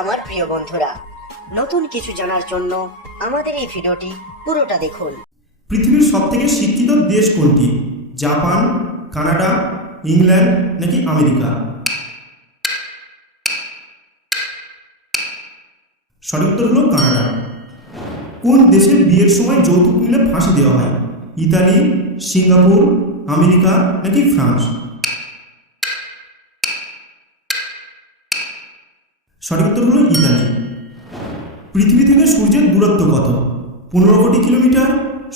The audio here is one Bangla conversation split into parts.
আমার প্রিয় বন্ধুরা, নতুন কিছু জানার জন্য আমাদের এই ভিডিওটি পুরোটা দেখুন। পৃথিবীর সবথেকে শিক্ষিত দেশ কোনটি? জাপান, কানাডা, ইংল্যান্ড নাকি আমেরিকা? সঠিক উত্তর হলো কানাডা। কোন দেশে বিয়ের সময় যৌতুক নিলে ফাঁসি দেওয়া হয়? ইতালি, সিঙ্গাপুর, আমেরিকা নাকি ফ্রান্স? সঠিক উত্তর হলো ইতালি। পৃথিবী থেকে সূর্যের দূরত্ব কত? 15 কোটি কিলোমিটার,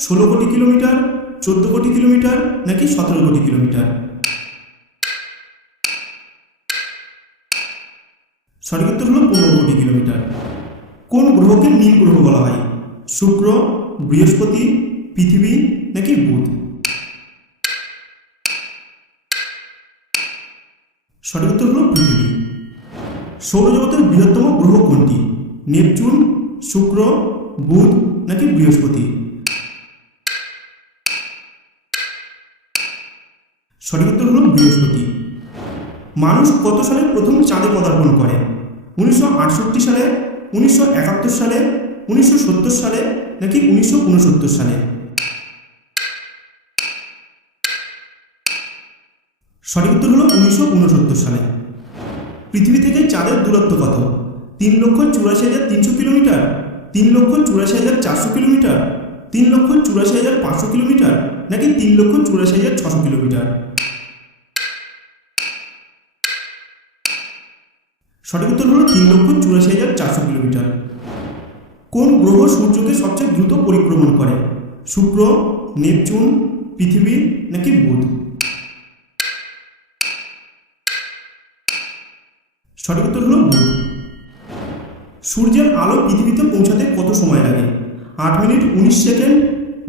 16 কোটি কিলোমিটার, 14 কোটি কিলোমিটার নাকি 17 কোটি কিলোমিটার? সঠিক উত্তর হলো 15 কোটি কিলোমিটার। কোন গ্রহকে নীল গ্রহ বলা হয়? শুক্র, বৃহস্পতি, পৃথিবী নাকি বুধ? সঠিক উত্তর হলো পৃথিবী। সৌরজগতের বৃহত্তম গ্রহ কোনটি? নেপচুন, শুক্র, বুধ নাকি বৃহস্পতি? সঠিক উত্তর হলো বৃহস্পতি। মানুষ কত সালে প্রথম চাঁদে পদার্পণ করে? 1968 সালে, 1971 সালে, 1970 সালে নাকি 1969 সালে? সঠিক উত্তর হলো 1969 সালে। পৃথিবী থেকে চাঁদের দূরত্ব কত? 3,84,300 কিলোমিটার, 3,84,400 কিলোমিটার, 3,84,500 কিলোমিটার নাকি 3,84,600 কিলোমিটার? সঠিক উত্তর হলো 3,84,400 কিলোমিটার। কোন গ্রহ সূর্যকে সবচেয়ে দ্রুত পরিক্রমণ করে? শুক্র, নেপচুন, পৃথিবী নাকি বুধ? সঠিক উত্তর হলো বুধ। সূর্যের আলো পৃথিবীতে পৌঁছাতে কত সময় লাগে? 8 minute 19 second,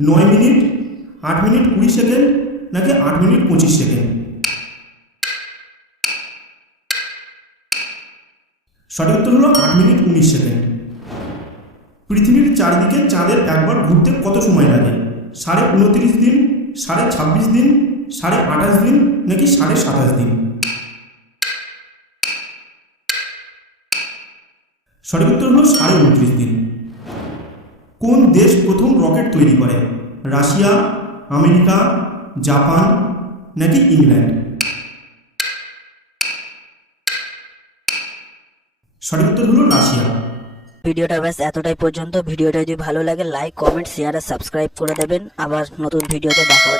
9 minute, 8 minute 20 second নাকি 8 মিনিট 25 সেকেন্ড? সঠিক উত্তর হলো 8 মিনিট 19 সেকেন্ড। পৃথিবীর চারিদিকে চাঁদের একবার ঘুরতে কত সময় লাগে? 29.5 দিন, 26.5 দিন, 28.5 দিন নাকি 27.5 দিন? সঠিক উত্তর হলো 29.5 দিন। কোন দেশ প্রথম রকেট তৈরি করে? রাশিয়া, আমেরিকা, জাপান নাকি ইংল্যান্ড? সঠিক উত্তর হলো রাশিয়া। ভিডিওটা ব্যাস এতটাই পর্যন্ত। ভিডিওটা যদি ভালো লাগে লাইক, কমেন্ট, শেয়ার আর সাবস্ক্রাইব করে দেবেন। আবার নতুন ভিডিওতে দেখা হচ্ছে।